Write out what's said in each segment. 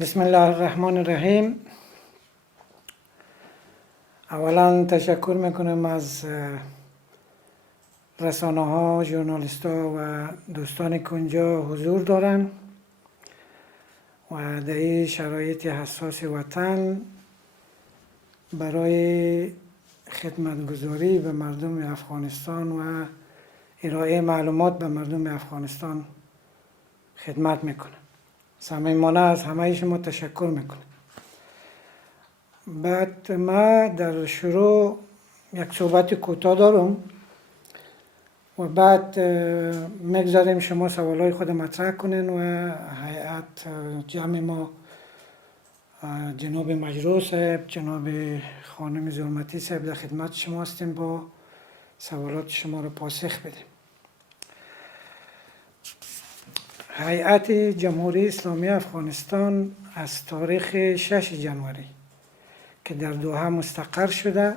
بسم الله الرحمن الرحیم. اولا تشکر میکنم از رسانه ها، ژورنالیست ها و دوستانی که اونجا حضور دارن و در این شرایط حساس وطن برای خدمتگزاری به مردم افغانستان و ارائه معلومات به مردم افغانستان خدمت میکنم. صمیمانه از همه شما تشکر میکنم. بعد ما در شروع یک صحبت کوتاه دارم و بعد میگذاریم شما سوالای خود مطرح کنین و هیئت جمع ما جناب مجروح صاحب، جناب خانم ظلمتی صاحب در خدمت شما هستیم با سوالات شما رو پاسخ بدیم. هیئت جمهوری اسلامی افغانستان از تاریخ 6 جنوری که در دوحه مستقر شده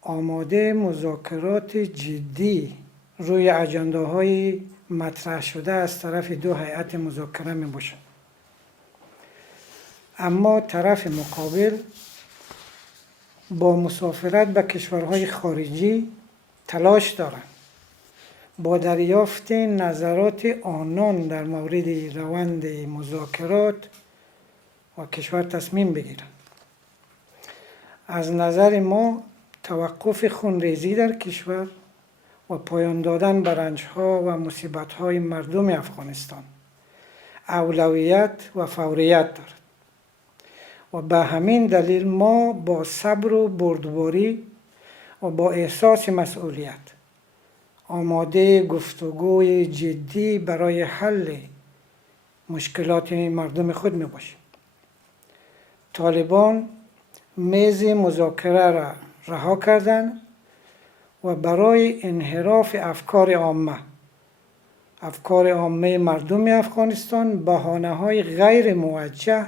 آماده مذاکرات جدی روی اجنده‌های مطرح شده از طرف دو هیئت مذاکره می باشد. اما طرف مقابل با مسافرت به کشورهای خارجی تلاش دارند با دریافت نظرات آنان در مورد روند مذاکرات و کشور تصمیم بگیرند. از نظر ما توقف خونریزی در کشور و پایان دادن به رنج‌ها و مصیبت‌های مردم افغانستان اولویت و فوریت دارد و به همین دلیل ما با صبر و بردباری و با احساس مسئولیت آماده گفتگوی جدی برای حل مشکلات مردم خود می باشیم. طالبان میز مذاکره را رها کردند و برای انحراف افکار عامه مردم افغانستان بهانه‌های غیر موجه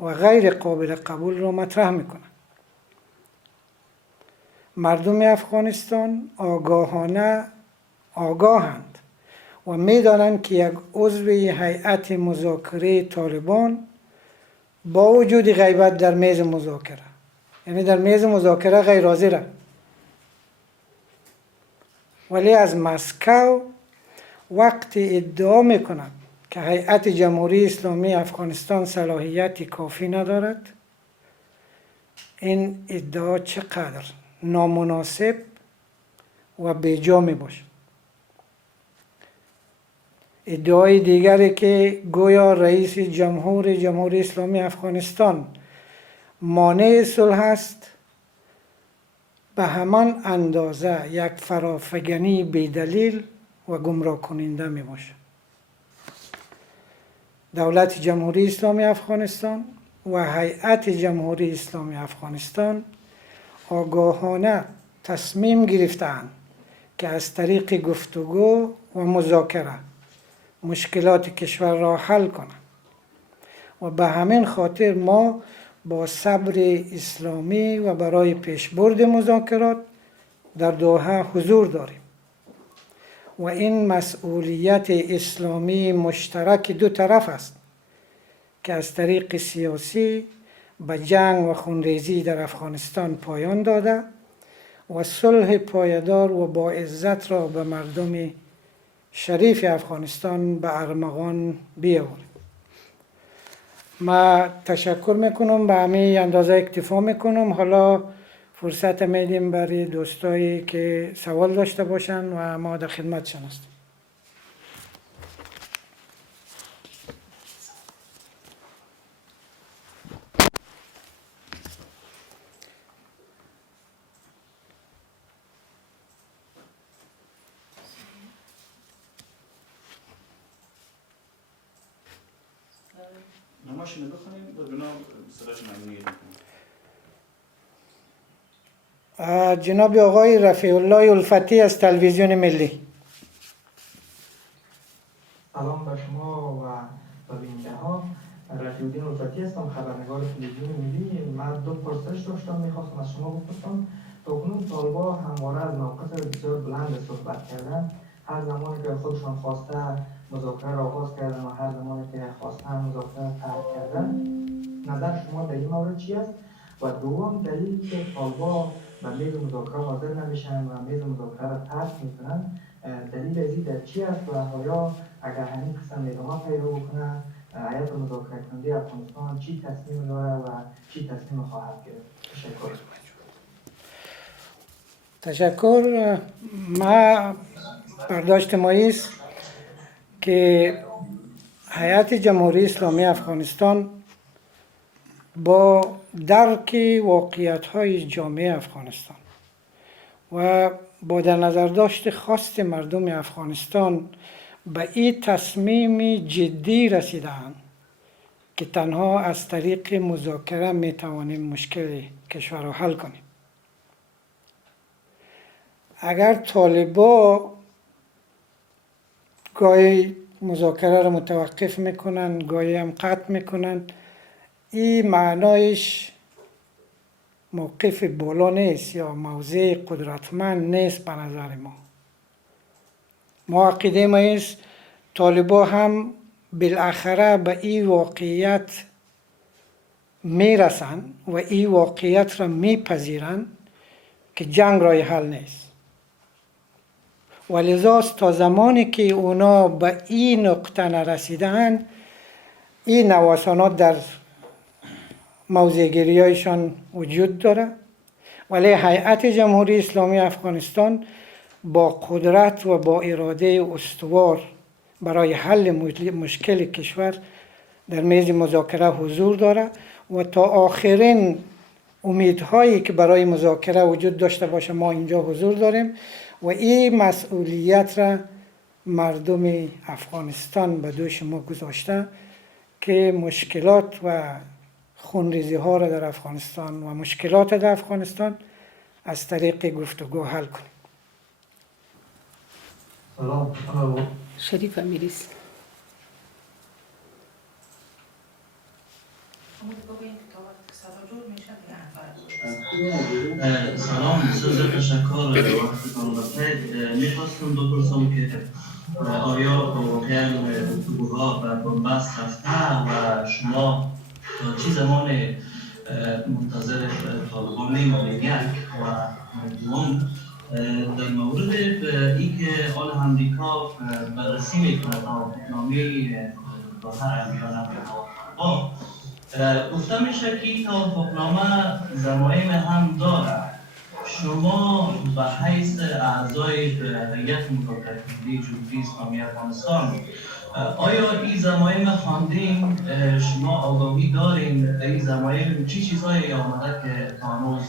و غیر قابل قبول را مطرح می‌کنند. مردم افغانستان آگاهند و می‌دانند که یک عضو هیئت مذاکره طالبان با وجود غیبت در میز مذاکره، یعنی در میز مذاکره غیر حاضر، ولی از مسکو وقتی ادعا می‌کند که هیئت جمهوری اسلامی افغانستان صلاحیت کافی ندارد، این ادعا چقدر نامناسب و بیجا می باشد. ادعای دیگری که گویا رئیس جمهوری اسلامی افغانستان مانع صلح است به همان اندازه یک فرافکنی بی‌دلیل و گمراه کننده می باشد. دولت جمهوری اسلامی افغانستان و هیئت جمهوری اسلامی افغانستان آگاهانه تصمیم گرفتند که از طریق گفتگو و مذاکره مشکلات کشور را حل کنند و به همین خاطر ما با صبر اسلامی و برای پیشبرد مذاکرات در دوحه حضور داریم و این مسئولیت اسلامی مشترک دو طرف است که از طریق سیاسی به جنگ و خونریزی در افغانستان پایان داده و صلح پایدار و با عزت را به مردم شریف افغانستان به ارمغان بیاوریم. ما تشکر میکنم، به همین اندازه اکتفا میکنم. حالا فرصت میدیم برای دوستایی که سوال داشته باشن و ما در خدمتشان هستیم. نماشینو بخونیم و بنا صداش ممنوعی میکنیم. جناب آقای رفیع الله الفتی از تلویزیون ملی. سلام به شما و بیننده ها. رفیع الدین الفتی هستم، خبرنگار تلویزیون ملی. من دو پرسش داشتم، میخواستم از شما بپرسم. تاکنون طالبان همواره از موقف بسیار بلند صحبت کردن. هر زمانی که خودشان خواسته مذاکره را آغاز کردن و هر زمانی که خواستن مذاکره را ترک کردن. نظر شما در این مورد چی است؟ و دوم دلیل که طالبان به میز مذاکره حاضر نمیشن و میز مذاکره را ترک میکنن، دلیل از این در چی است و آیا اگر همین قسم ادامه پیدا بکنه هیئت مذاکره کننده افغانستان چی تصمیم داره و چی تصمیم خواهد گرفت؟ تشکر. ما برداشت ما است که هیئت جمهوری اسلامی افغانستان با درک واقعیت‌های جامعه افغانستان و با در نظر داشت خواست مردم افغانستان به این تصمیم جدی رسیدند که تنها از طریق مذاکره می توانیم مشکل کشور را حل کنیم. اگر طالبا گاهی مذاکره را متوقف میکنن، گاهی هم قطع میکنن، این معنایش موقف بالا نیست یا موضع قدرتمند نیست به نظر ما. عقیده ما است طالبا هم بالاخره به این واقعیت میرسند و این واقعیت را میپذیرند که جنگ راه حل نیست. ولذا تا زمانی که اونا به این نقطه نرسیدن، این نوسانات در موضع‌گیری‌هایشان وجود داره، ولی هیئت جمهوری اسلامی افغانستان با قدرت و با اراده استوار برای حل مشکل کشور در میز مذاکره حضور داره و تا آخرین امیدهایی که برای مذاکره وجود داشته باشه ما اینجا حضور داریم و این مسئولیت را مردم افغانستان به دوش ما گذاشته که مشکلات و خونریزی ها را در افغانستان و مشکلات در افغانستان از طریق گفتگو حل کنیم. شریف امیریس. سلام، بسیار تشکر وقتتان بخیر. میخواستم بپرسم که آیا واقعا گفتگوها به بنبست رفته و شما تا چه زمان منتظر طالبان میمانید؟ یک و دوم در مورد اینکه آل امریکا بررسی میکنه توافقنامه آخر میان با گفته میشه که این توافقنامه ضمایم هم داره. شما به حیث اعضای هیئت مذاکره کننده جمهوری اسلامی افغانستان آیا این ضمایم خواندین؟ شما آگاهی دارین در این ضمایم چی چیزایی آمده که تا هنوز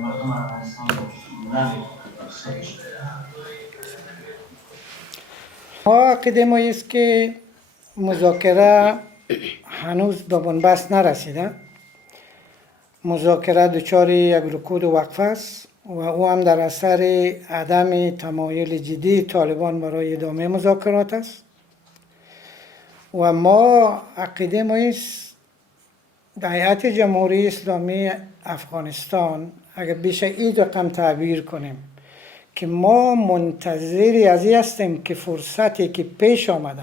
مردم افغانستان نمی‌دونن؟ عقیده ما است که مذاکره هنوز به بنبست نرسیده. مذاکره دچار یک رکود و وقفه است و او هم در اثر عدم تمایل جدی طالبان برای ادامه مذاکرات است و ما عقیده ما است هیئت جمهوری اسلامی افغانستان اگر بشه این رقم تعبیر کنیم که ما منتظری از این هستیم که فرصتی که پیش آمده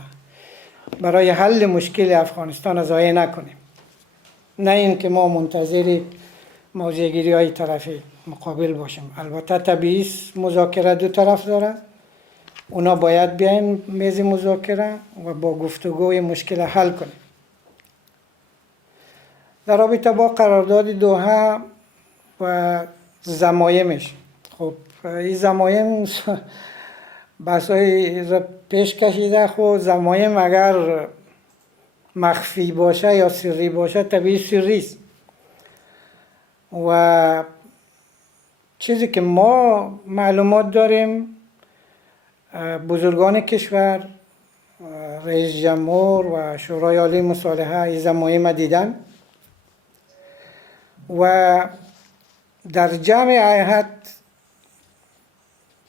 برای حل مشکل افغانستان از ضایع نکنیم، نه این که ما منتظر موضع‌گیری های طرف مقابل باشیم. البته طبیعی است مذاکره دو طرف داره، اونا باید بیاین میز مذاکره و با گفتگوی مشکل حل کنیم. در رابطه با قرارداد دوحه و ضمایمش، خب این ضمایم بحثای را پیش کشیده. خب ضمایم اگر مخفی باشه یا سری باشه طبیعی سری است و چیزی که ما معلومات داریم بزرگان کشور، رئیس جمهور و شورای عالی مصالحه این ضمایم دیدن و در جمع هیئت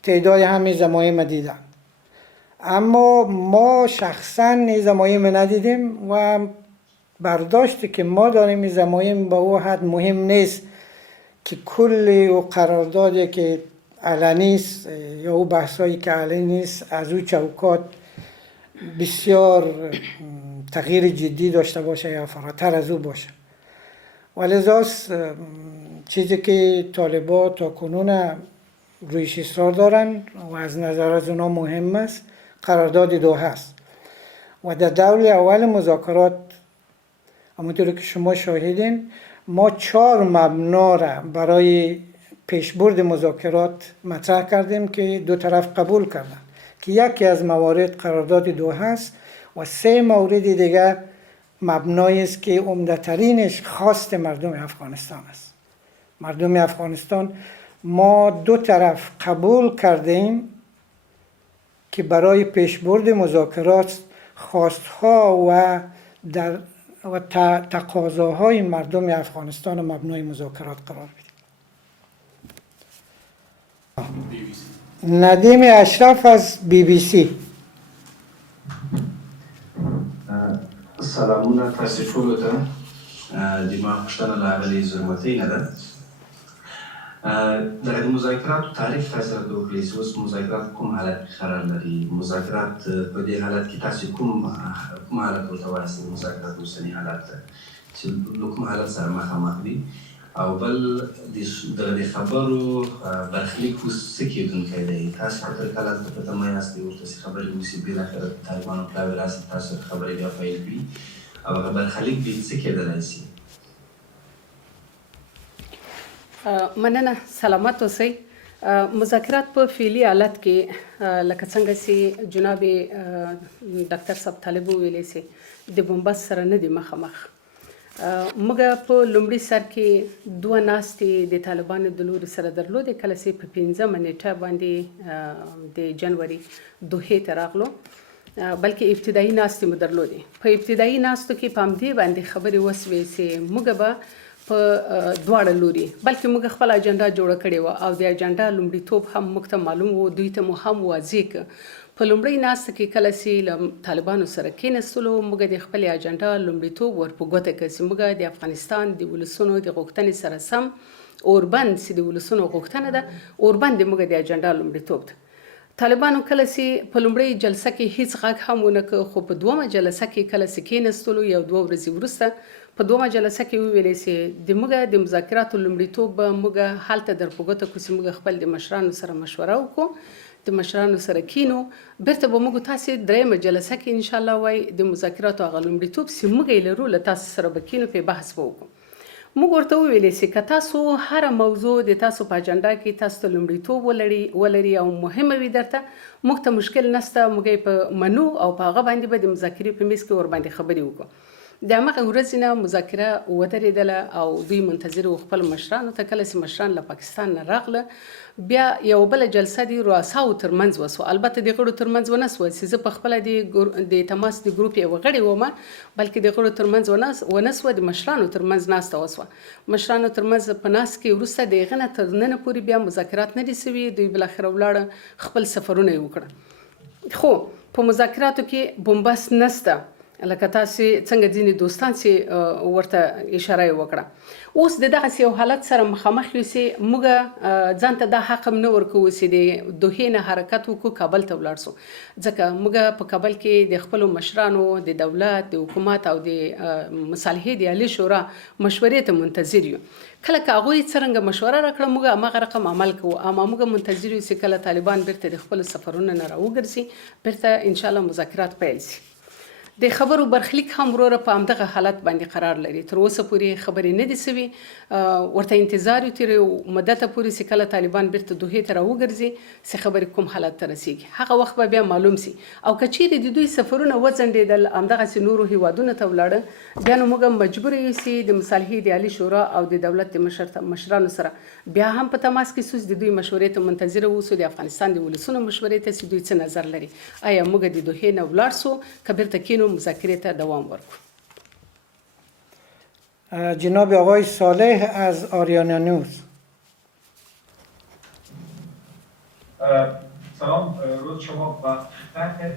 تعداد همین ضمایم دیدن، اما ما شخصا این ضمایم ندیدیم و برداشتی که ما داریم این ضمایم با او حد مهم نیست که کل او قراردادی که علنی است یا او بحثایی که علنی نیست از او چوکات بسیار تغییر جدی داشته باشه یا فراتر از او باشه. ولذا چیزی که طالبا تا کنون رویش اصرار دارن و از نظر از اونا مهم است قرارداد دوحه است و در دور اول مذاکرات همونطور که شما شاهدین ما 4 مبنا را برای پیشبرد مذاکرات مطرح کردیم که دو طرف قبول کردن که یکی از موارد قرارداد دوحه است و 3 مورد دیگر مبنایی است که عمده‌ترینش خواست مردم افغانستان است. مردم افغانستان ما دو طرف قبول کردیم که برای پیشبرد مذاکرات خواستها و تقاضاهای مردم افغانستان و مبنای مذاکرات قرار بدیم. ندیم اشرف از BBC. سلامونه تاسو ټولو ته. د ما پوښتنه له اغلې زرمتۍ نه ده. د مذاکراتو تعریف تاسو راته وکړئ چې اوس مذاکرات کوم حالت کې قرار لري؟ مذاکرات په دې حالت کې تاسو کوم حالت ورته وایاست؟ مذاکرات اوسني حالت ته چې له کوم حالت سره مخامخ دي؟ او بل د خبرو برخلیک اوس څه کېدونکی دی؟ تاسو فکر کله په تمه یاست ورته خبرې وشي بالاخره طالبانو پلاوي راسي تاسو خبرې بیا پیل کړي او هغه برخلیک به څه کېدلی شي؟ مننه، سلامت اوسئ. مذاکرات په فعلي حالت کې لکه څنګه چې جناب ډاکټر صاحب طالب ویلی سي د بمبست سره نه دي مخامخ. موږ په لومړي سر کې 2 ناستې د طالبانو د لوري سره درلودې، کله چې په 15 نیټه باندې د جنوري دوحې ته راغلو، بلکې ابتدایي ناستې مو درلودې. په ابتدایي ناستو کې په همدې باندې خبرې وسوې چې موږ به په دواړه لوري بلکې موږ خپل اجنډا جوړه کړې وه او د اجنډا لومړیتوب هم موږ ته معلوم و، دوی ته مو هم واضح کړ. په لومړۍ ناسته کې کله چې له طالبانو سره کېنستلو موږ د خپلې اجنډا لومړیتوب ور په ګوته کړ چې موږ د افغانستان د ولسونو د غوښتنې سره سم اوربند چې د ولسونو غوښتنه ده اوربند د موږ د اجنډا لومړیتوب ده. طالبانو کله چې په لومړۍ جلسه کې هیڅ غږ هم ونه کړ، خو په 2مه جلسه کې کله چې کېنستلو 1-2 ورځې وروسته په 2مه جلسه کې وویلې چې د موږ د مذاکراتو لومړیتوب به موږ هلته در په ګوته کړو چې موږ خپل د مشرانو سره مشوره وکړو، د مشرانو سره کینو، بیرته به موږ تاسې 3مه جلسه کې انشاءالله وای د مذاکراتو هغه لومړیتوب چې موږ یې لرو له تاسو سره به کینو، پې بحث به وکړو. موږ ورته وویلې چې که تاسو هره موضوع د تاسو په اجنډا کې تاسو ته لومړیتوب ولري او مهمه وي درته، موږ ته مشکل نشته، موږ یې په منو او په هغه باندې به د مذاکرې په میز کې ورباندې خبرې وکړو. د همغه ورځې نه مذاکره ودرېدله او دوی منتظر وو خپل مشرانو ته. کله چې مشران له پاکستان نه راغله بیا یو بله جلسه د رؤساو ترمنځ وسوه، البته د غړو ترمنځ ونه سوه چې زه په خپله د تماس د ګروپ یوه غړې وم، بلکې د غړو ترمنځ ونه سوه، د مشرانو ترمنځ ناسته وسوه. مشرانو ترمنځ په ناست کې وروسته د هغه نه تر ننه پورې بیا مذاکرات نه دي سوي، دوی بالاخره ولاړه خپل سفرونه یې وکړه. خو په مذاکراتو کې بمبست نسته، لکه تاسو څنګه ځینې دوستان چې ورته اشاره یې وکړه. اوس د دغسې یو حالت سره مخامخ یو چې موږ ځان ته دا حق هم نه ورکوو چې د دوحې نه حرکت وکړو کابل ته ولاړ سو، ځکه موږ په کابل کې د خپلو مشرانو د دولت د حکومت او د مصالحې د عالي شورا مشورې ته منتظر یو. کله که هغوی څرنګه مشوره راکړه موږ هماغه رقم عمل کوو، اما موږ منتظر یو چې کله طالبان بیرته د خپلو سفرونو نه راوګرځي بیرته انشاءالله مذاکرات پیل شي. د خبرو برخلیک هم وروره په همدغه حالت باندې قرار لري. تر اوسه پورې خبرې نه دي سوي، ورته انتظار یو تر یو مدته پورې چې کله طالبان بیرته دوحې ته راوګرځي چې خبرې کوم حالت ته رسیږي، هغه وخت به بیا معلوم سي. او که چیرې د دوی سفرونه وځنډېدل همدغسې نورو هیوادونو ته ولاړه، بیا نو موږ مجبور یو چې د مصالحې د عالي شورا او د دولت د مشرانو سره بیا هم په تماس کې سوس، د دوی مشورې ته منتظر اوسو، د افغانستان د ولسونو مشورې ته چې دوی څه نظر لري، آیا موږ د دوحې نه ولاړ سو که بیرته کینو مذاکرې ته دوام ورکو. جناب آقای صالح از آریانا نیوز. سلام، روز شما بخیر.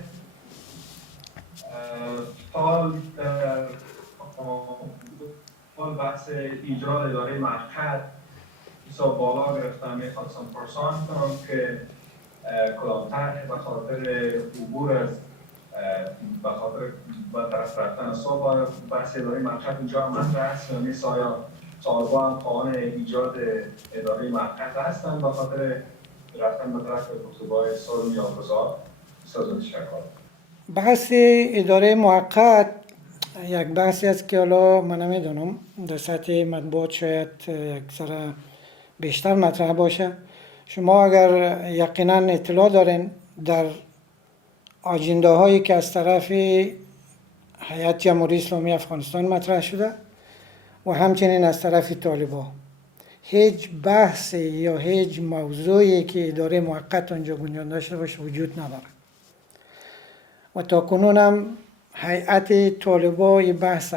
سال بحث ایجاد اداره مرکز حساب بالا گرفتم، میخواستم پرسان کنم که کدام طرح به خاطر عبور از به خاطر به طرف رفتن صبح بحث اداره موقت اینجا مطرح است یا نیست؟ آیا طالبان هم خواهان ایجاد اداره موقت هستند به خاطر رفتن به طرف گفتگوهای صلح یا گذار؟ بسیار تشکر. بحث اداره موقت یک بحثی است که حالا من نمیدونم در سطح مطبوعات شاید یک ذره بیشتر مطرح باشه. شما اگر یقینا اطلاع دارین در آجنده هایی که از طرف هیئت جمهوری اسلامی افغانستان مطرح شده و همچنین از طرف طالبان، هیچ بحثی یا هیچ موضوعی که اداره موقت آنجا بنیان داشته باشه وجود نداره و تا کنون هم هیئت طالبان این بحث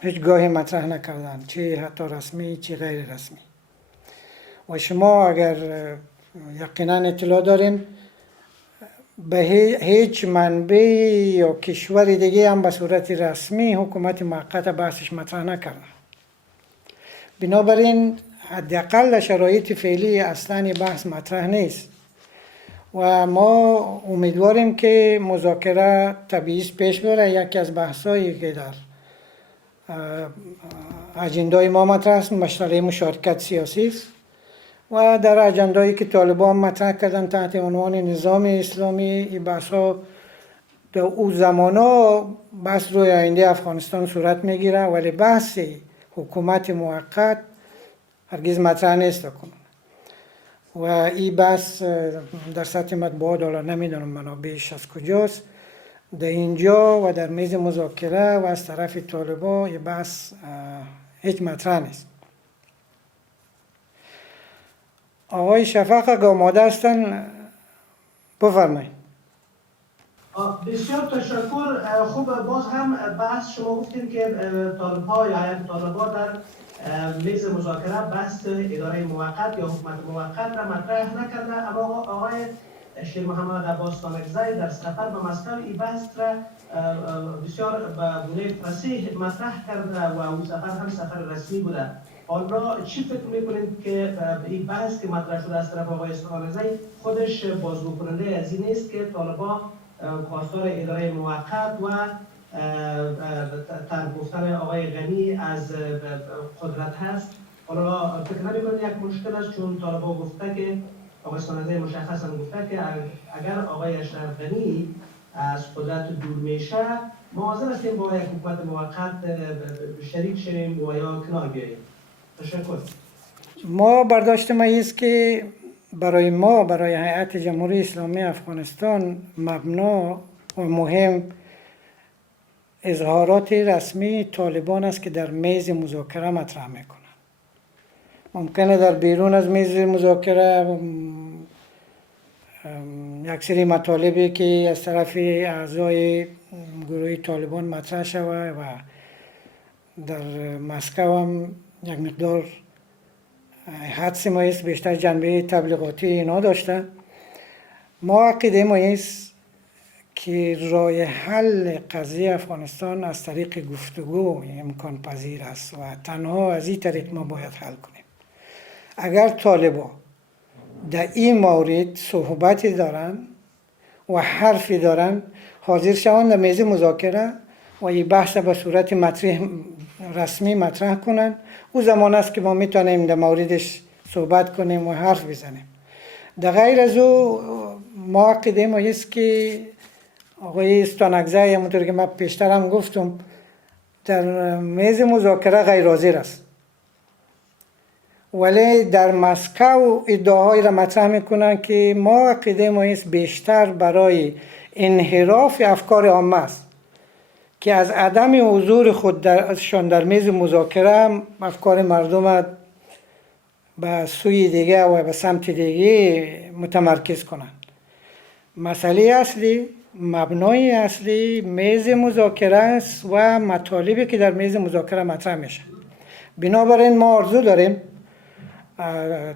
هیچ گاهی مطرح نکردن، چه حتی رسمی چه غیر رسمی. و شما اگر یقینا اطلاع دارین به هیچ منبع یا کشور دیگه هم به صورت رسمی حکومت موقت بحثش مطرح نکرده. بنابراین حداقل در شرایط فعلی اصلا بحث مطرح نیست و ما امیدواریم که مذاکره طبیعی پیش بره. یکی از بحثایی که در اجندای ما مطرح است مشغله مشارکت سیاسی است و در اجندایی که طالبان مطرح کردن تحت عنوان نظام اسلامی، این بحث ها در او زمانا بحث روی آینده افغانستان صورت میگیره، ولی بحث حکومت موقت هرگز مطرح نیست کنون و این بحث در سطح مطبوعات حالا نمیدونم منابعش از کجاست، در اینجا و در میز مذاکره و از طرف طالبان این بحث هیچ مطرح نیست. آقای شفق اگه آماده هستن بفرمایید. بسیار تشکر. خوب، باز هم بحث شما گفتیم که طالب‌ها یا هیئت طالبان در میز مذاکره بحث اداره موقت یا حکومت موقت را مطرح نکرده، اما آقای شیر محمد عباس تانکزی در سفر به مسکو این بحث را بسیار به گونه فصیح مطرح کرده و اون سفر هم سفر رسمی بوده. حالا چی فکر میکنید که این بحث که مطرح شده از طرف آقای تانکزی خودش بازگو کننده از این است که طالبان خواستار اداره موقت و ترک گفتن آقای غنی از قدرت هست؟ حالا فکر نمی‌کنید یک مشکل است، چون طالبان گفته که آقای تانکزی مشخصا گفته که اگر آقای اشرف غنی از قدرت دور میشه ما حاضر هستیم با یک حکومت موقت شریک شویم و یا کنار بیاییم. تشکر. ما برداشت ما است که برای هیئت جمهوری اسلامی افغانستان مبنا و مهم اظهارات رسمی طالبان است که در میز مذاکره مطرح میکنن. ممکنه در بیرون از میز مذاکره یک سری مطالبی که از طرف اعضای گروه طالبان مطرح شود و در مسکو هم یک مقدار حدس ما است بیشتر جنبه تبلیغاتی اینا داشته. ما عقیده ما است که راه حل قضیه افغانستان از طریق گفتگو امکان پذیر است و تنها از این طریق ما باید حل کنیم. اگر طالبان در این مورد صحبتی دارن و حرفی دارن حاضر شوند در میز مذاکره و این بحث به صورت رسمی مطرح کنن، او زمان است که ما میتونیم در موردش صحبت کنیم و حرف بزنیم. در غیر از او ما عقیده ما است که آقای تانکزی همونطور که من پیشتر هم گفتم در میز مذاکره غیر حاضر است، ولی در مسکو ادعاهایی را مطرح میکنن که ما عقیده ما است بیشتر برای انحراف افکار عامه است که از عدم حضور خودشان در میز مذاکره افکار مردم به سوی دیگه و به سمت دیگه متمرکز کنند. مسئله اصلی، مبنای اصلی میز مذاکره است و مطالبی که در میز مذاکره مطرح میشه. بنابراین ما آرزو داریم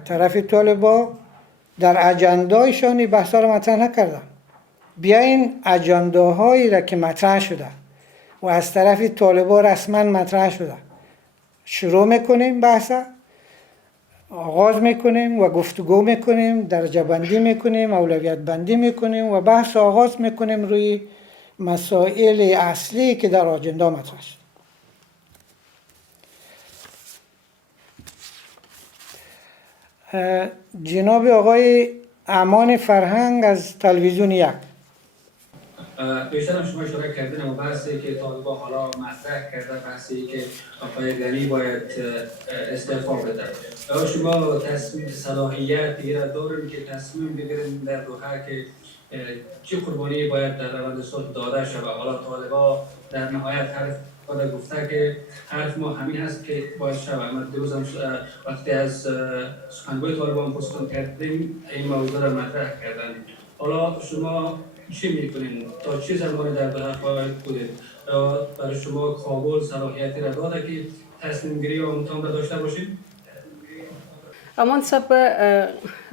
طرف طالبان در اجندایشان این بحثا را مطرح نکردن. بیاین اجنداهایی را که مطرح شده و از طرف طالبان رسما مطرح شده شروع میکنیم، بحثا آغاز میکنیم و گفتگو میکنیم، درجه بندی میکنیم، اولویت بندی میکنیم و بحث آغاز میکنیم روی مسائل اصلی که در آجندا مطرح شد. جناب آقای امان فرهنگ از تلویزیون یک. بیشتر شما اشاره کردین اما بحثی که طالبا حالا مطرح کرده، بحثی که آقای غنی باید استعفا بده. شما تصمیم صلاحیت دیگه داریم که تصمیم بگیریم در دوحه که چه قربانی باید در روند صلح داده شود؟ حالا طالبا در نهایت حرف خود گفته که حرف ما همین هست که باید شود. ما دیروز هم وقتی از سخنگوی طالبان پرسیدن کردیم این موضوع را مطرح کردن. حالا شما چی میکنین؟ تا چه زمانی در دوحه خواهد بودید؟ برای شما کابل صلاحیتی را داده که تصمیم گیری و امتحان را داشته باشید؟ امان صاحب،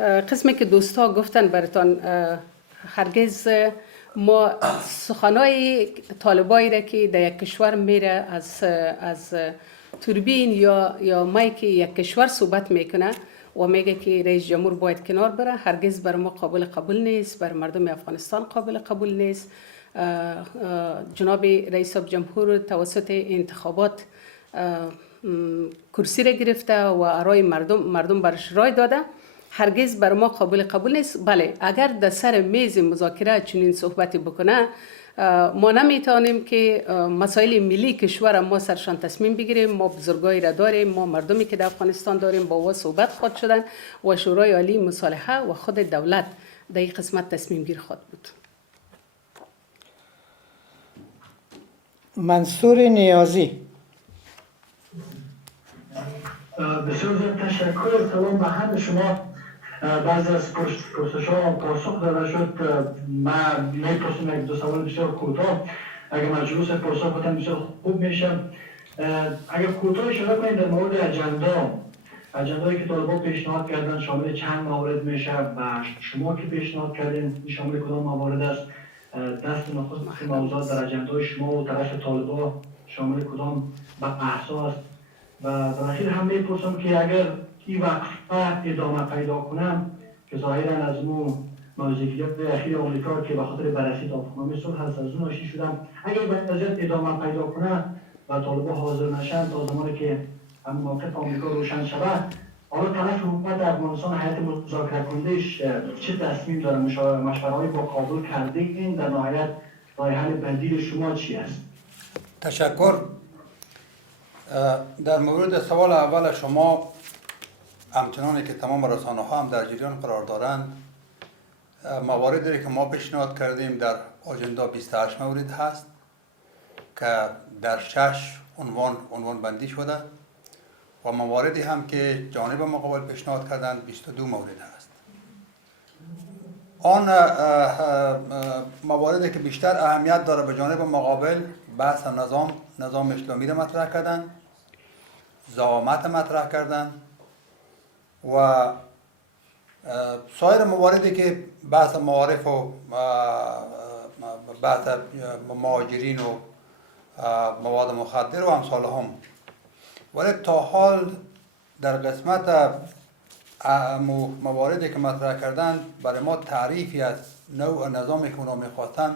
قسمی که دوستا گفتن براتان، هرگز ما سخنای طالبایی را که در یک کشور میره از توربین یا مایک یک کشور صحبت میکنه و میگه که رئیس جمهور باید کنار بره، هرگز بر ما قابل نیست، بر مردم افغانستان قابل نیست. جناب رئیس جمهور توسط انتخابات کرسی را گرفته و آرای مردم برش رای داده، هرگز بر ما قابل نیست. بله، اگر در سر میز مذاکره چنین صحبتی بکنه، ما نمیتونیم که مسائل ملی کشور ما سرشان تصمیم بگیریم. ما بزرگایی را داریم، ما مردمی که در افغانستان داریم، با او صحبت خود شدن و شورای عالی مصالحه و خود دولت در این قسمت تصمیم گیر خود بود. منصور نیازی. بسیار زیاد تشکر. سلام به همه شما. بعضی از پرسش‌ها پاسخ داده شد. من میپرسم یک دو سوال بسیار کوتاه. اگر مجلس پاسخ بدم بسیار خوب میشه. اگر کوتاه اشاره کنید در مورد اجندایی که طالبان پیشنهاد کردن شامل چند موارد میشه و شما که پیشنهاد کردین شامل کدام موارد است؟ دست نخست موضوعات در اجندای شما و طرف طالبان شامل کدام بحث‌ها است؟ و در اخیر هم میپرسم که اگر این وقفه ادامه پیدا کنم که ظاهرا از موضوعیت اخیر آمریکا که به خاطر بررسی توافقنامه صلح هست از اون آشتی شدم، اگر وضعیت ادامه پیدا کنه و طالبان حاضر نشن تا زمانی که هم موقف آمریکا روشن شود، حالا طرف حکومت افغانستان هیئت مذاکره کننده‌اش چه تصمیم داره؟ مشوره‌ای با کابل کرده این در نهایت راه حل بدیل شما چی است؟ تشکر. در مورد سوال اول شما، همچنانی که تمام رسانه‌ها هم در جریان قرار دارند، مواردی که ما پیشنهاد کردیم در آجندا 28 مورد هست که در 6 عنوان بندی شده و مواردی هم که جانب مقابل پیشنهاد کردند 22 مورد هست. آن مواردی که بیشتر اهمیت داره به جانب مقابل بحث نظام اسلامی را مطرح کردن، ضوابط مطرح کردن و سایر مواردی که بحث معارف و بحث مهاجرین و مواد مخدر و امثال هم. ولی تا حال در قسمت مواردی که مطرح کردن برای ما تعریفی از نوع نظامی که اونا میخواستن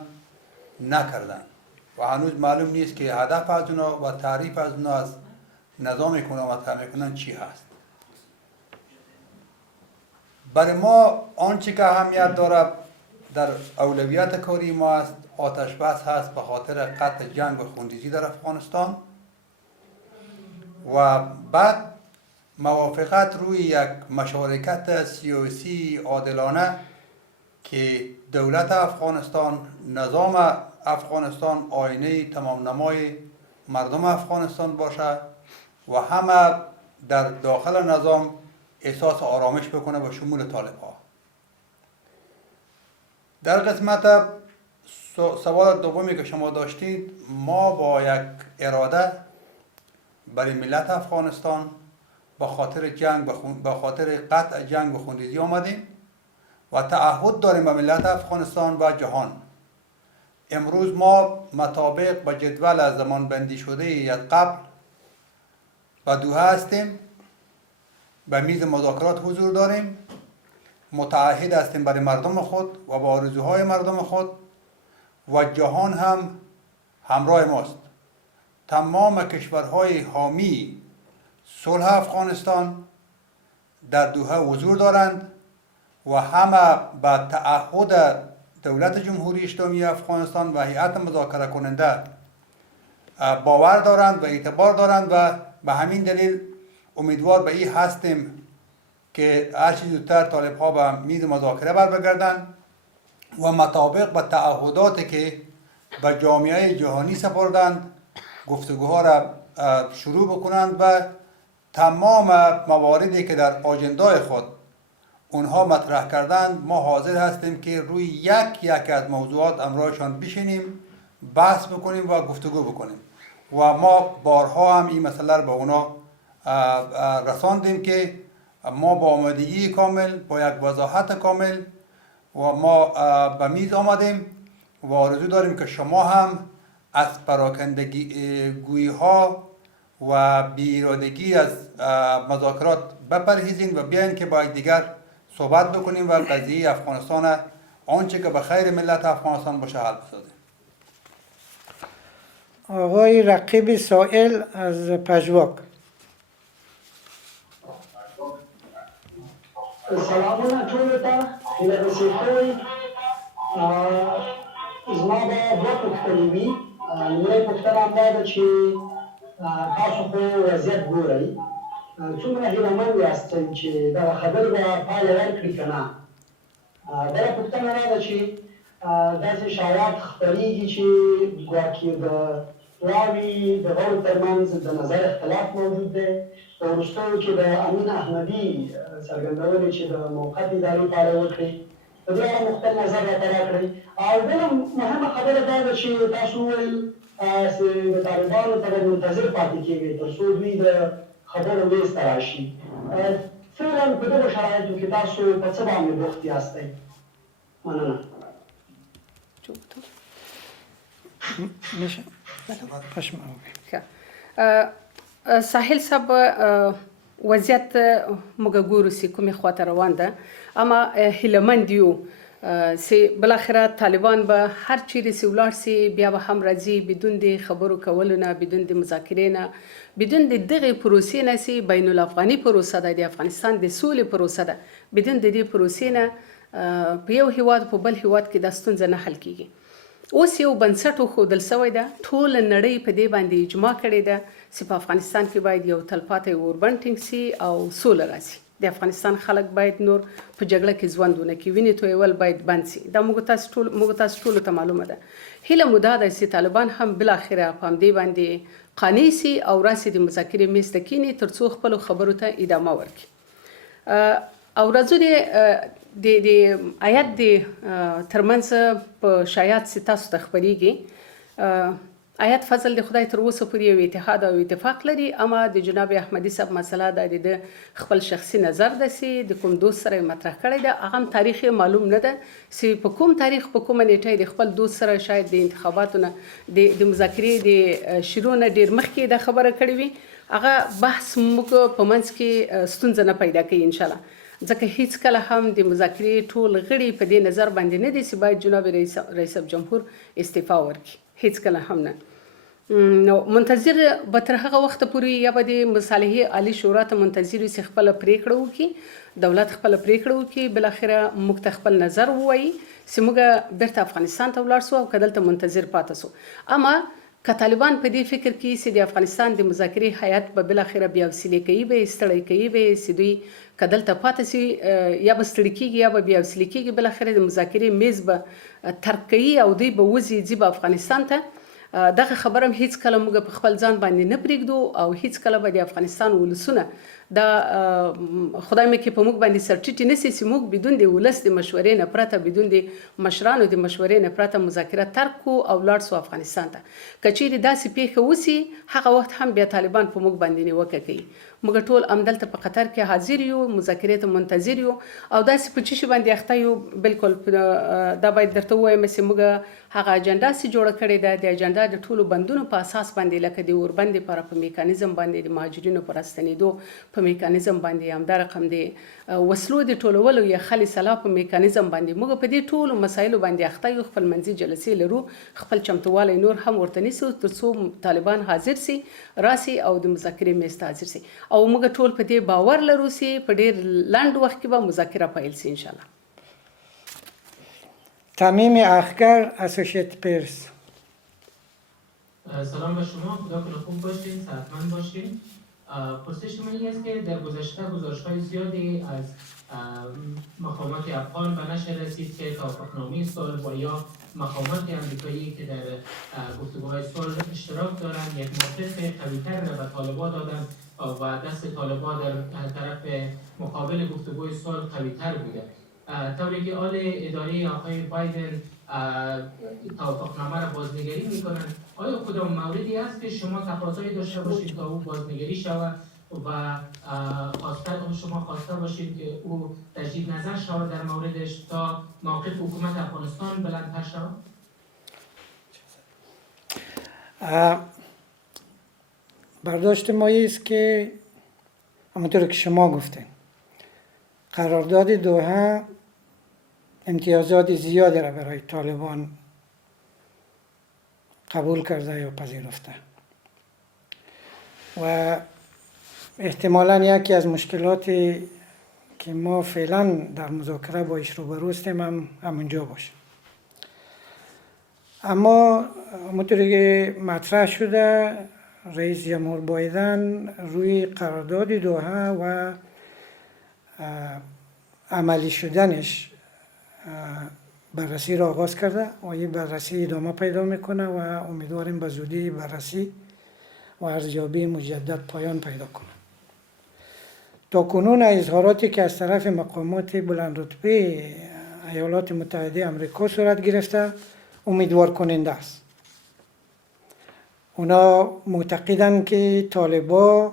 نکردن و هنوز معلوم نیست که هدف از اونا و تعریف از اونا از نظامی که اونا مطرح میکنن چی هست. برای ما آنچه که اهمیت داره در اولویت کاری ما است آتش بس هست به خاطر قطع جنگ و خونریزی در افغانستان و بعد موافقت روی یک مشارکت سیاسی عادلانه که دولت افغانستان، نظام افغانستان آینه تمام نمای مردم افغانستان باشه و همه در داخل نظام احساس آرامش بکنه به شمول طالب‌ها. در قسمت سوال دومی که شما داشتید، ما با یک اراده برای ملت افغانستان به خاطر قطع جنگ و خونریزی آمدیم و تعهد داریم به ملت افغانستان و جهان. امروز ما مطابق با جدول زمان بندی شده یک قبل به دوحه هستیم، به میز مذاکرات حضور داریم، متعهد هستیم برای مردم خود و با آرزوهای مردم خود و جهان هم همراه ماست. تمام کشورهای حامی صلح افغانستان در دوحه حضور دارند و همه به تعهد دولت جمهوری اسلامی افغانستان و هیئت مذاکره کننده باور دارند و اعتبار دارند و به همین دلیل امیدوار به این هستیم که هر چه زودتر طالب ها به میز مذاکره برگردند و مطابق به تعهداتی که به جامعه جهانی سپردند گفتگوها را شروع بکنند و تمام مواردی که در آجندای خود اونها مطرح کردند ما حاضر هستیم که روی یک از موضوعات امرایشان بشینیم، بحث بکنیم و گفتگو بکنیم و ما بارها هم این مسئله رو به اونا رساندیم که ما با آمادگی کامل، با یک وضاحت کامل و ما به میز آمدیم و آرزو داریم که شما هم از پراکندگی ها و بی‌ارادگی از مذاکرات بپرهیزین و بیاین که با دیگر صحبت بکنیم و قضیه افغانستان آنچه که به خیر ملت افغانستان باشه حل بسازیم. آقای رقیب سائل از پژواک. سلامونه ټولو ته هیله رسېدلی زما به دوه پوښتنې وي. لومړۍ پوښتنه همدا ده چې تاسو خو وضعیت ګورئ، څومره هیلهمند یاستئ چې دغه خبرې به پایله ورکړي که نه؟ بله پوښتنه دا ده چې داسې شایعات خپرېږي چې ګواکې د دواړو د غړو ترمنځ د نظر اختلاف موجود دی. په وروستیو کې د امین احمدي څرګندونې چې د موقت ادارې په اړه وکړې په دې اړه مختل نظر راته راکړئ. او بله مهمه خبره دا ده چې تاسو وویل د طالبانو ته منتظر پاتې کېږئ تر څو دوی د خبرو میز ته راشي. فعلا په دغو شرایطو کې تاسو په څه باندې بوخت یاستئ؟ مننه. ساحل صاحب وضعیت موږ ګورو چې کومې خواته روان ده، اما هیلهمند یو چې بالاخره طالبان به هر چیرې چې ولاړ سي بیا به هم راځي بدون د خبرو کولو نه، بدون د مذاکرې نه، بدون د دغې پروسې نه چې بین الافغاني پروسه ده، د افغانستان د سولې پروسه ده، بدون د دې پروسې نه په یو هیواد په بل هیواد کې دا ستونزه نه حل کیږي. اوس یو بنسټ وښودل سوی ده، ټوله نړۍ په دې باندې اجماع کړې ده چې په افغانستان کې باید یو تلپاتې اوربند ټینګ سي او سوله راسي. د افغانستان خلک باید نور په جګړه کې ژوند ونه کړي، وینې تویول باید بند سي. دا موږ تاسو ټولو ته معلومه ده. هیله مو دا ده چې طالبان هم بالاخره په همدې باندې قانع سي او راسي د مذاکرې میز ته کښېني تر څو خپلو خبرو ته ادامه ورکړي. او راځو د آیات د ترمنځ په شایعات چې تاسو ته خپرېږي، آیات فضل د خدای تر اوسه پورې یو اتحاد او اتفاق لري، اما د جناب احمدي صاحب مسله دا د خپل شخصي نظر ده چې د کوم دوست سره مطرح کړی ده، هغه هم تاریخ معلوم نه ده چې په کوم تاریخ په کومه نیټه د خپل دوست سره شاید د انتخاباتو نه د مذاکرې د شروع نه ډېر مخکې دا خبره کړې وي. هغه بحث موږ په منځ کې ستونزه نه پیدا کوي انشاءالله، ځکه هیڅ کله هم د مذاکرې ټول غړي په دې نظر باندې نه دي چې باید جناب رئیس جمهور استعفا ورکړي، هیڅ کله هم نه. نو منتظر به تر هغه وخته پورې یا به د مصالحې عالی شورا ته منتظر وي چې خپله پرېکړه وکړي، دولت خپله پرېکړه وکړي، بالاخره موږ ته خپل نظر ووایي چې موږ بیرته افغانستان ته ولاړ سو او که دلته منتظر پاتې سو. اما که طالبان په دې فکر کې چې د افغانستان د مذاکرې هیئت به بالاخره بیا وسیلې کوي، به یې ستړی کوي، به یې چې دوی که دلته پاتې سي یا به ستړي کېږي یا به بیا وسیلې کېږي، بالاخره د مذاکرې میز به ترک کوي او دوی به وځي ځي به افغانستان ته. دغه خبره هم هیڅ کله موږ په خپل ځان باندې نه پرېږدو او هیڅ کله به د افغانستان ولسونه دا خدای مې کې په موږ باندې سرټیټي نه سي چې موږ بدون د ولس د مشورې نه پرته، بدون د مشرانو د مشورې نه پرته مذاکره ترک کړو او ولاړ سو افغانستان ته. که چیرې داسې پیښه وسي هغه وخت هم بیا طالبان په موږ باندې نیوکه کوي. موږ ټول همدلته په قطر کې حاضر یو، مذاکرې ته منتظر یو او داسې په څه شي باندې اخته یو. بالکل دا باید درته ووایم چې موږ هغه اجنډا چې جوړه کړې ده، د اجنډا د ټولو بندونو په اساس باندې لکه د اوربند لپاره په میکانیزم باندې د مهاجرینو په راستنېدو په په میکانیزم باندې هم دا رقم دی وسلو د ټولولو یا خلي سلا په میکانیزم باندې موږ په دې ټولو مسایلو باندې اخته یو خپل منځي جلسې لرو خپل چمتوالی نور هم ورته نیسو ترڅو طالبان حاضر سي راسي او د مذاکرې میز ته حاضر سي او موږ ټول په دې باور لرو چې په ډېر لنډ وخت کې به مذاکره پیل سي ان شاء الله. تمیم اخگر اسوشیت پرس. سلام به شما، خدا کنه خوب باشین، صحتمند باشین. پرسش من این است که در گذشته گزارش‌های زیادی از مقامات افغان به نشر رسید که توافقنامه صلح و یا مقامات آمریکایی که در گفتگوهای صلح اشتراک دارند یک موقف قوی‌تر را به طالبان دادند و دست طالبان در طرف مقابل گفتگوی صلح قوی‌تر بوده. طوری که آل اداره آقای بایدن توافقنامه را بازنگری میکنند، آیا کدام موردی است که شما تقاضایی داشته باشید تا او بازنگری شود و شما خواسته باشید که او تجدید نظر شود در موردش تا موقف حکومت افغانستان بلندتر شود؟ برداشت ما است که همونطور که شما گفتین قرارداد دوحه امتیازات زیادی را برای طالبان قبول کرده یا پذیرفته و احتمالاً یکی از مشکلاتی که ما فعلا در مذاکره باش روبرو هستیم هم همونجا باشه. اما همونطوری که مطرح شده رئیس جمهور بایدن روی قرارداد دوحه و عملی شدنش بررسی را آغاز کرده و این بررسی ادامه پیدا میکنه و امیدواریم به زودی بررسی و ارزیابی مجدد پایان پیدا کنه. تا کنون اظهاراتی که از طرف مقامات بلند رتبه ایالات متحده آمریکا صورت گرفته امیدوار کننده است. اونا معتقدند که طالبان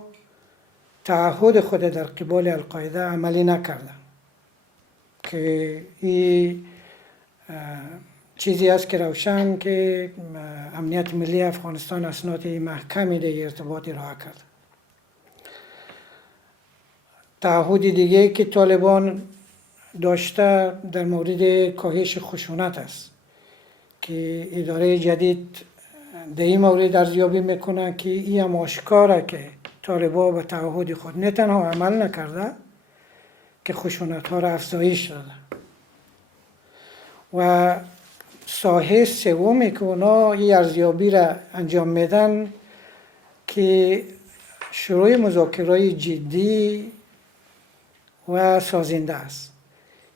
تعهد خود در قبال القاعده عملی نکرده که این چیزی است که روشن که امنیت ملی افغانستان اسناد محکمی در ارتباطی راه کرد. تعهد دیگه که طالبان داشته در مورد کاهش خشونت است که اداره جدید در این مورد ارزیابی میکنه که این هم آشکاره که طالبان به تعهد خود نه تنها عمل نکرده که خشونت ها را افزایش داده و ساحه سومی که اونا این ارزیابی را انجام میدن که شروع مذاکرات جدی و سازنده است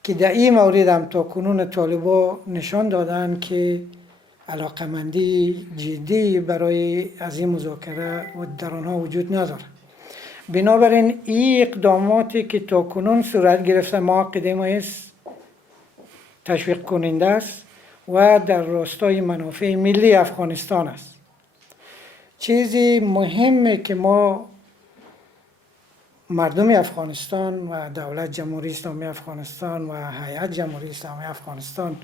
که در این مورد هم تا کنون طالبان نشان دادن که علاقمندی جدی برای از این مذاکره و در آنها وجود نداره. بنابراین این اقداماتی که تا کنون صورت گرفته ما قدم است تشویق کننده است و در راستای منافع ملی افغانستان است. چیزی مهمه که ما مردم افغانستان و دولت جمهوری اسلامی افغانستان و هیئت جمهوری اسلامی افغانستان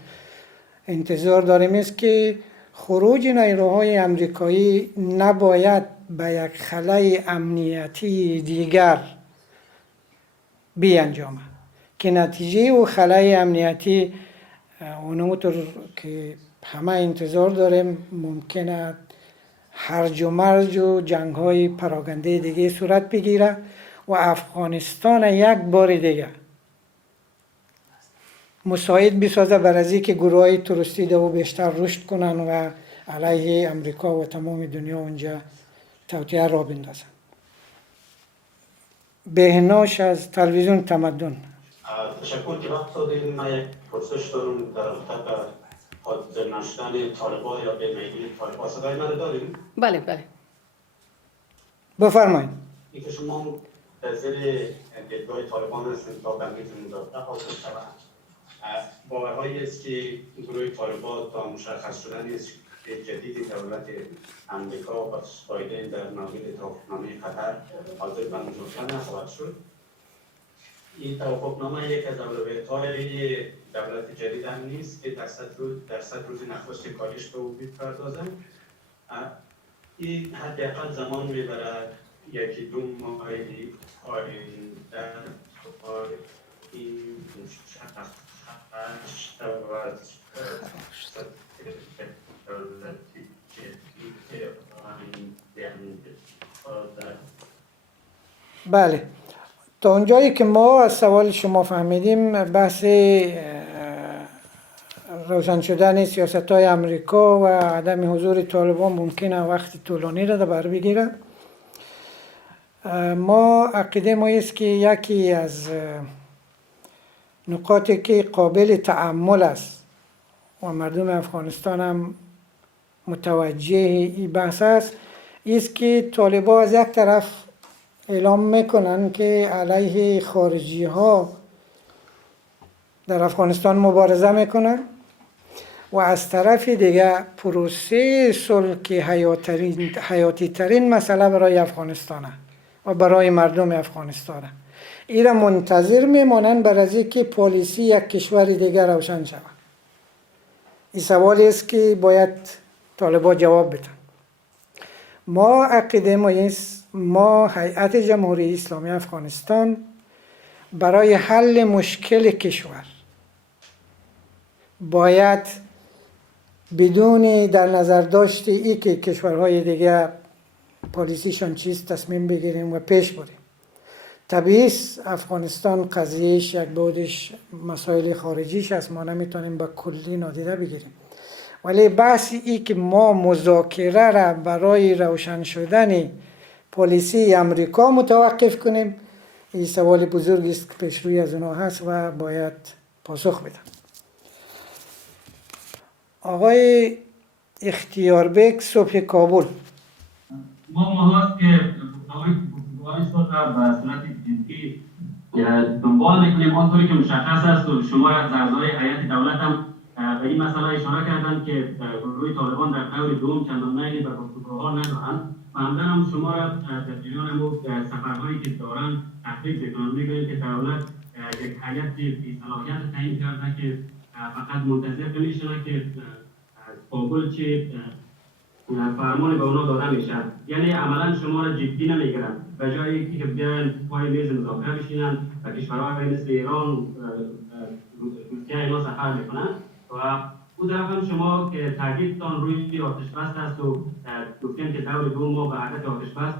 انتظار داریم است که خروج نیروهای آمریکایی نباید به یک خلای امنیتی دیگر بیانجامد که نتیجه او خلای امنیتی اونطور که همه انتظار داریم ممکنه هرج و مرج و جنگ های پراگنده دیگه صورت بگیره و افغانستان یک بار دیگه مساعد بسازه بر از اینکه گروه های تروریستی دو بیشتر رشد کنن و علیه امریکا و تمام دنیا اونجا توطئه را بندازن. بهناش از تلویزیون تمدن. تشکر که وقت دادین. من یک پرسش دارم در رابطه به حاضر نشدن طالبان یا به میلی طالبان. صدای من داریم؟ بله بله. بفرمایید. اینکه شما در زیر دیدگاه طالبان هستید تا بندیز مذاکره حاصل شود. باورهایی است که گروه طالبان تا مشخص شدن جدید دولت امریکا و بایدن در مورد توافقنامه قطر حاضر به مذاکره نخواهد شد. این توافقنامه یک از اولویت‌های دولت جدید هم نیست که در 100 روز نخست کاریش به او بپردازند. این حداقل زمان میبرد یکی دو ماه آینده این مشخص شود دولتی که بله، تا اونجایی که ما از سوال شما فهمیدیم بحث روشن شدن سیاست‌های امریکا و عدم حضور طالبان ممکنه وقت طولانی را در بر بگیره. ما عقیده ما است که یکی از نقاطی که قابل تأمل است و مردم افغانستان هم متوجه این بحث است که طالبان از یک طرف اعلام میکنن که علیه خارجی ها در افغانستان مبارزه میکنن و از طرف دیگه پروسه صلح که حیاتی ترین مسئله برای افغانستان و برای مردم افغانستان ایرا منتظر میمانند بر از اینکه پالیسی یک کشور دیگر روشن شود. این سوالی است که باید طالبان جواب بدن. ما عقیده ما است، ما هیئت جمهوری اسلامی افغانستان برای حل مشکل کشور باید بدون در نظر داشت ای که کشورهای دیگه پالیسیشان چیست تصمیم بگیریم و پیش بریم. طبیعی است افغانستان قضیهش یک بودش مسائل خارجیش است، ما نمیتونیم با کلی نادیده بگیریم، ولی بحث ای که ما مذاکره را برای روشن شدن پالیسی امریکا متوقف کنیم، این سوال بزرگی است که پیش روی از اونها هست و باید پاسخ بدم. آقای اختیاربک صبح کابل. ما ماهاست که گفتگوهای صلح را به صورت جدی دنبال میکنیم. آنطوری که مشخص است و شما از اعضای هیئت دولت هم به این مسئله اشاره کردند که گروه طالبان در دور دوم چندان میلی به گفتگوها ندارند و همدن هم شما را در جریان سفرهایی که دارند تحقیق میکنند. میگویند که دولت یک هیئت بی صلاحیت تعیین کرده که فقط منتظر نمیشن که کابل چه فرمانی به اونا داده میشه. یعنی عملا شما را جدی نمیگیرن، به جایی که بیاین پای میز مذاکره بشینن و کشورهای مثل ایران روسیه اینا سفر میکنن و او طرف هم شما که تاکیدتان روی آتش بست است و گفتیم که دور دو ما به حرکت آتش بست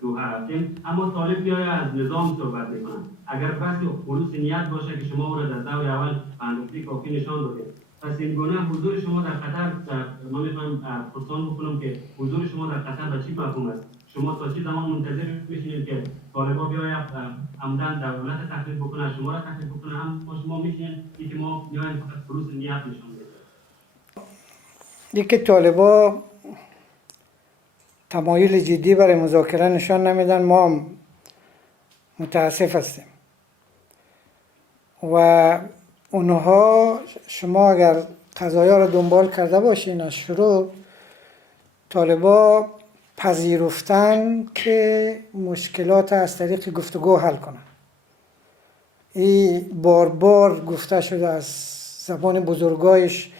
دوحه رفتیم، اما طالب بیاید از نظام صحبت میکنن. اگر بحث خلوص نیت باشه که شما او را در دور اول اندوختی کافی نشان دادید، پس این گونه حضور شما در قطر ما میتونم پرسان بکنم که حضور شما در قطر به چی مفهوم است؟ شما تا چی زمان منتظر میشینید که طالبان بیاید عمدن دولت تخریب بکنه، شما را تخریب بکنه، هم شما میشینید که ما بیاید خلوص نیت نشان بدید؟ یکی طالبان تمایل جدی برای مذاکره نشان نمیدن، ما هم متاسف هستیم و اونها شما اگر قضایا را دنبال کرده باشین از شروع، طالبان پذیرفتن که مشکلات از طریق گفتگو حل کنن. این بار بار گفته شده از زبان بزرگایش.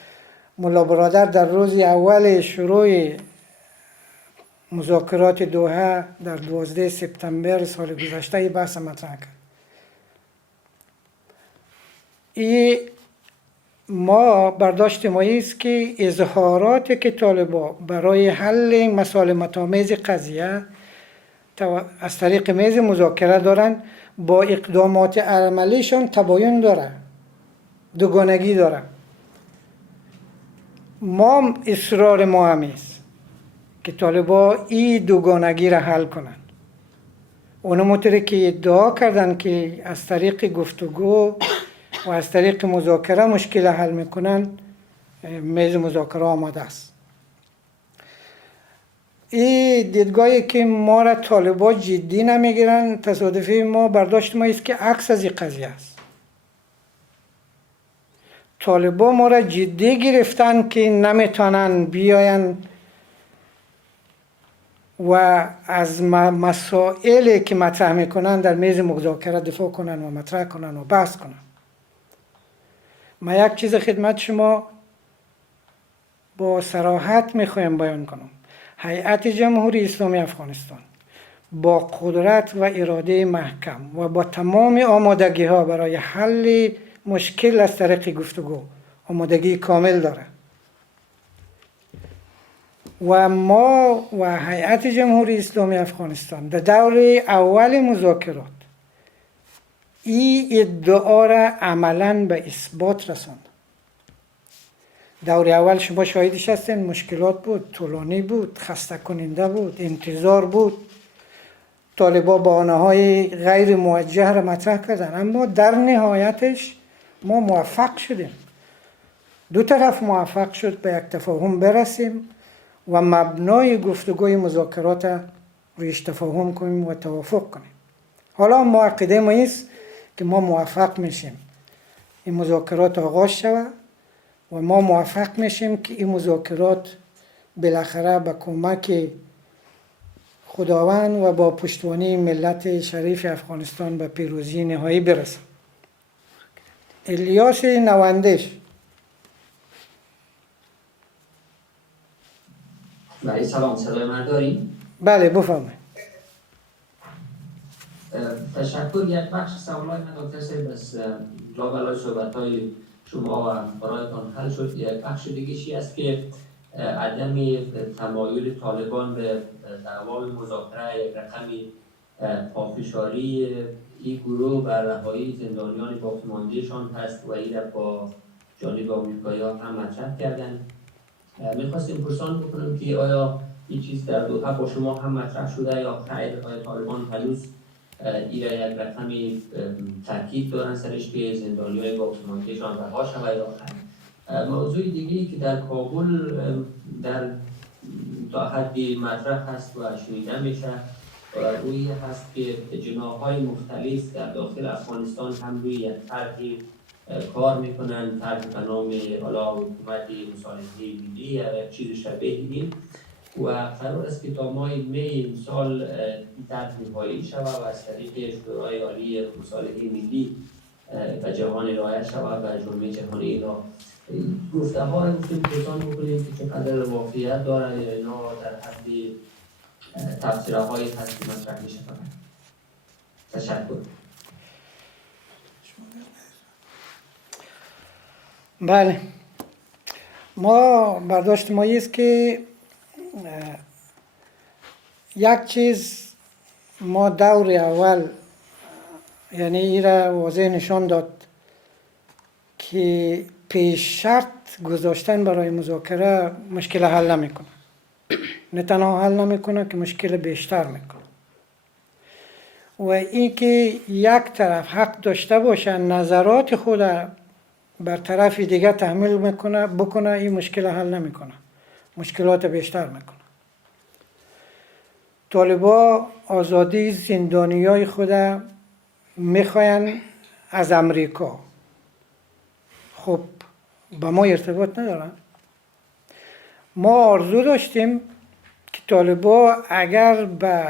ملا برادر در روز اول شروع مذاکرات دوحه در 12 سپتامبر سال گذشته این بحث مطرح کرد. این ما برداشت ما است که اظهاراتی که طالبان برای حل مسالمت‌آمیز قضیه از طریق میز مذاکره دارن با اقدامات عملیشان تباین داره، دوگانگی داره. ما اصرار ما هم است که طالبان این دوگانگی را حل کنند. اونا مطوری که ادعا کردن که از طریق گفتگو و از طریق مذاکره مشکل حل میکنن، میز مذاکره آماده است. این دیدگاهی که ما را طالبان جدی نمیگیرن تصادفی ما برداشت ما است که عکس از این قضیه است. طالبان ما را جدی گرفتن که نمیتونن بیاین و از مسائلی که مطرح میکنن در میز مذاکره دفاع کنن و مطرح کنن و بحث کنن. ما یک چیز خدمت شما با صراحت میخوایم بیان کنم. هیئت جمهوری اسلامی افغانستان با قدرت و اراده محکم و با تمام آمادگی ها برای حل مشکل از طریق گفتگو آمادگی کامل داره و ما و هیئت جمهوری اسلامی افغانستان در دور اول مذاکرات این ادعا را عملاً به اثبات رساند. دور اول شما شاهدش هستین، مشکلات بود، طولانی بود، خسته کننده بود، انتظار بود، طالبا بهانه‌های غیر موجه را مطرح کردن، اما در نهایتش ما موفق شدیم، دو طرف موفق شد به یک تفاهم برسیم و مبنای گفتگوی مذاکرات رویش تفاهم کنیم و توافق کنیم. حالا عقیده ما است که ما موفق میشیم این مذاکرات آغاز شود و ما موفق میشیم که این مذاکرات بالاخره به کمک خداوند و با پشتوانه ملت شریف افغانستان به پیروزی نهایی برسه. الیاس نوندش. بله سلام، صدای من داریم؟ بله بفرمایید. تشکر. یک بخش سوالات من دکتر صاحب بس جواب صحبت‌های شما و برایتان حل شد. یک بخش دیگه‌شی است که عدم تمایل طالبان به دوام مذاکره یک رقمی پافشاری این گروه بر رهایی زندانیان باقی مانده‌شان هست و این را با جانب آمریکایی‌ها هم مطرح کردن. می‌خواستیم پرسان بکنم که آیا این چیز در دوحه با شما هم مطرح شده یا خیر؟ آیا طالبان هنوز این را یک رقمی تاکید دارن سرش که زندانی‌های باقی مانده‌شان رها شود یا خیر؟ موضوع دیگه‌ای که در کابل در تا حدی مطرح هست و شنیده میشه روی هست که جناح‌های مختلف در داخل افغانستان هم روی یک طرحی کار میکنن، طرح به نام حکومت مصالحه ملی یا چیز شبیه این، و قرار است که تا ماه می امسال این طرح نهایی شود و از طریق شورای عالی مصالحه ملی و جهان ارائه شود و جامعه جهانی اینا گفته ها را میتونیم پرسان بکنیم که چقدر واقعیت دارد یا اینا در حد تفسیره هایی هست که مطرح میشه کنند. تشکر. بله، ما برداشت ما است که یک چیز ما دور اول یعنی این را واضح نشان داد که پیش شرط گذاشتن برای مذاکره مشکل حل نمیکنه، نه تنها حل نمیکنه که مشکل بیشتر میکنه و این که یک طرف حق داشته باشه نظرات خود بر طرف دیگه تحمیل بکنه این مشکل حل نمیکنه، مشکلات بیشتر میکنه. طالبا آزادی زندانیای خود میخواین از امریکا، خب با ما ارتباط ندارن. ما آرزو داشتیم که طالبا اگر به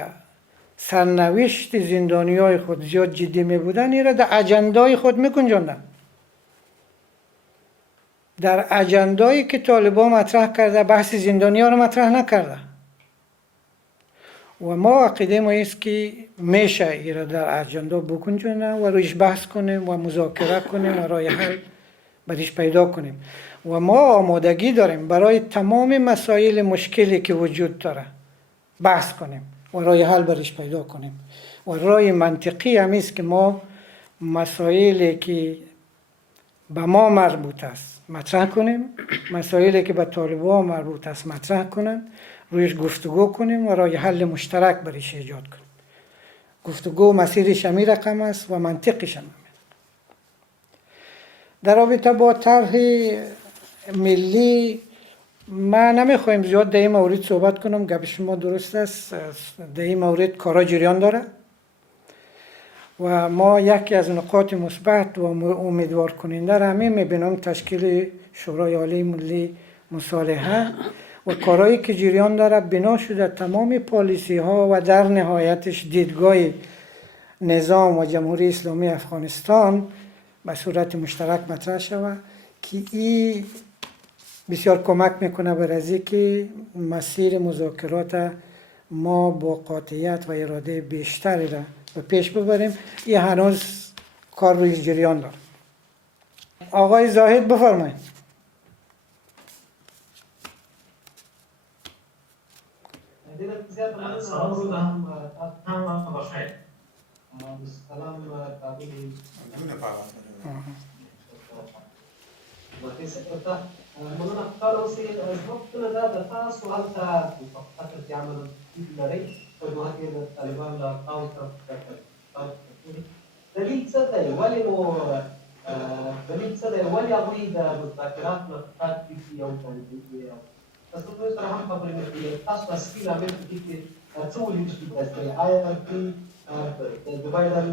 سرنوشت زندانیای خود زیاد جدی می بودن این را در اجندای خود میکنجاندن. در اجندایی که طالبا مطرح کرده بحث زندانیان رو مطرح نکرده و ما عقیده ما است که میشه این را در اجندا بکنجانه و رویش بحث کنیم و مذاکره کنیم و راه حل برایش پیدا کنیم و ما آمادگی داریم برای تمام مسائل مشکلی که وجود داره بحث کنیم و راه حل برایش پیدا کنیم و راه منطقی هم است که ما مسائلی که به ما مربوط است مطرح کنیم، مسائلی که به طالبان مربوط است مطرح کنن، رویش گفتگو کنیم و راه حل مشترک برایش ایجاد کنیم. گفتگو مسیرش همین رقم است و منطقش هم در رابطه با طرح ملی ما نمیخوایم زیاد در این مورد صحبت کنم، گپ شما درست است، در این مورد کارا جریان داره و ما یکی از نقاط مثبت و امیدوار کننده را همین میبینم تشکیل شورای عالی ملی مصالحه و کارهایی که جریان داره بنا شده تمام پالیسی ها و در نهایتش دیدگاه نظام و جمهوری اسلامی افغانستان به صورت مشترک مطرح شود که این بسیار کمک میکنه برای که مسیر مذاکرات ما با قاطعیت و اراده بیشتری را به پیش ببریم. این هنوز کار روی جریان داره. آقای زاهد بفرمایید. سلام رو هم بخیر. سلام قابلی منو اختار اوسې زموږ کله دا د تاسو هلته په خطر کې عمل لرئ په دوه کې د طالبانو له خوا دلیل څه دی؟ ولې نو دلیل څه دی؟ ولې هغوی د مذاکراتو له خوا کېږي او تاسو سره هم خبرې نه کوي؟ تاسو اصلي لامل په دې کې څه ولید شي تاسو؟ آیا د بایدن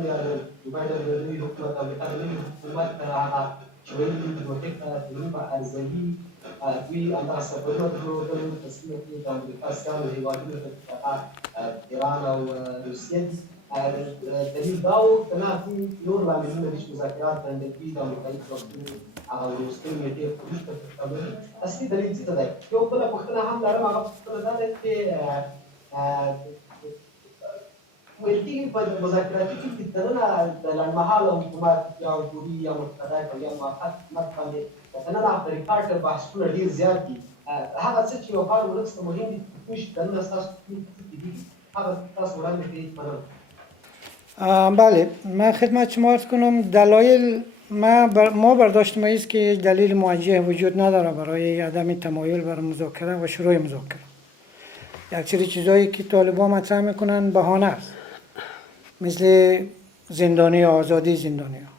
نوي حکومت امریکا د نوي حکومت هغه چې ویلي دي د جنوب ارزوي دوی همدغه سفرونه درلودل په سیمه کې د امریکا سیالو هېوادونو ته ایران او روسیې دي. دلیل دا و که نه کوم نور لاملونه دي چې مذاکرات د دوی د امریکایي ځواکونو هغه وروستۍ نېټې وروسته تکمیل. اصلي دلیل څه دی؟ یو بله پوښتنه هم لرم، هغه پوښتنه دا ده چې ویل کېږي په مذاکراتي کې چې دننه د لنډمهاله حکومت یا عبوري یا متحرک او یا موقت حکومت باندې دننه په ریکارډ بحثونه ډېر زیات دي. هغه څه چې یو کار ولس ته مهم دي پوه شي دننه ستاسو څه دي هغه تاسو وړاندې کړئ. منم. بله، من خدمت شما عرض کنم دلایل ما برداشت ما است که دلیل موجه وجود نداره برای عدم تمایل بر مذاکره و شروع مذاکره. یک سری چیزایی که طالبان مطرح میکنن بهانه است، مثل زندانی آزادی زندانی ها.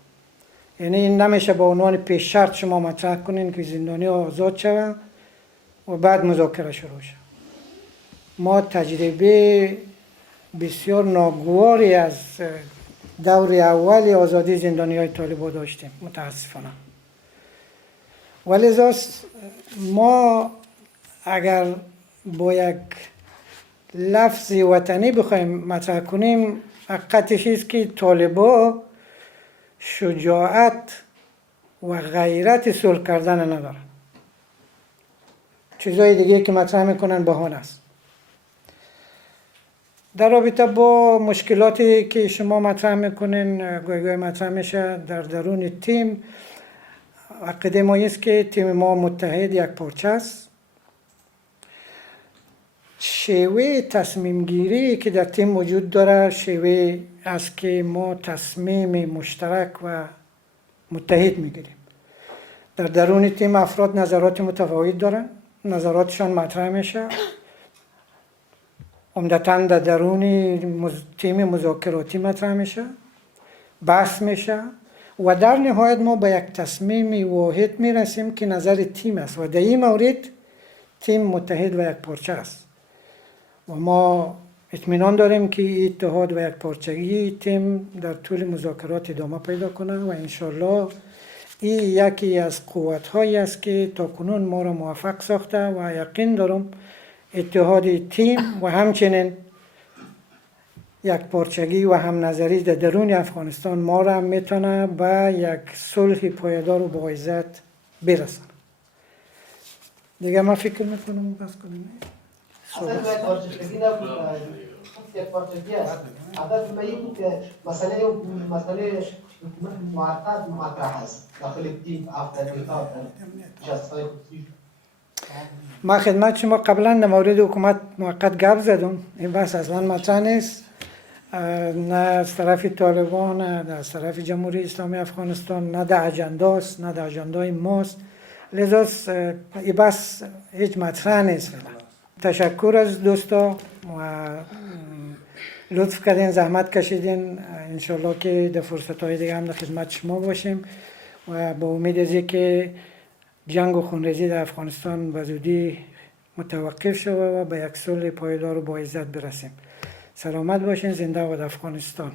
یعنی این نمیشه به عنوان پیش شرط شما مطرح کنین که زندانی آزاد شوند و بعد مذاکره شروع شد. ما تجربه بسیار ناگواری از دور اول آزادی زندانی های طالبان داشتیم متاسفانه. ولذا ما اگر با یک لفظ وطنی بخوایم مطرح کنیم، حقیقتش است که طالبان شجاعت و غیرت صلح کردن ندارن. چیزهای دیگه که مطرح میکنن بهانه است. در رابطه با مشکلاتی که شما مطرح میکنین، گاهی مطرح میشه در درون تیم، عقیده ما است که تیم ما متحد یک پارچه است. شیوه تصمیم گیری که در تیم وجود داره شیوه است که ما تصمیم مشترک و متحد میگیریم. در درون تیم افراد نظرات متفاوت دارن، نظراتشان مطرح میشه، عمدتاً در درون تیم مذاکراتی مطرح میشه، بحث میشه و در نهایت ما به یک تصمیم واحد میرسیم که نظر تیم است و در این مورد تیم متحد و یک پارچه است و ما اطمینان داریم که اتحاد و یک پارچگی تیم در طول مذاکرات ادامه پیدا کنه و انشالله این یکی از قوت‌هایی است که تاکنون ما را موفق ساخته و یقین دارم اتحاد تیم و همچنین یک پارچگی و هم نظری در درون افغانستان ما را میتونه به یک صلح پایدار و با عزت برسونه. دیگه ما فکر میکنم بس کنیم. اصلا باید پارچگی نبود، یک پارچگی است. هدف ما این بود که مسئله حکومت معتد مطرح است داخل تیم افغانستان جزای خصوصی. ما خدمت شما قبلا در مورد حکومت موقت گپ زدم، این بحث اصلا مطرح نیست، نه از طرف طالبان نه از طرف جمهوری اسلامی افغانستان، نه در اجنداست نه در اجندای ماست، لذا این بحث هیچ مطرح نیست. تشکر از دوستا و لطف کردین، زحمت کشیدین. انشالله که در فرصت‌های دیگه هم در خدمت شما باشیم و با امید از که جنگ و خونریزی در افغانستان به زودی متوقف شود و به یک صلح پایدار و با عزت برسیم. سلامت باشین. زنده باد افغانستان.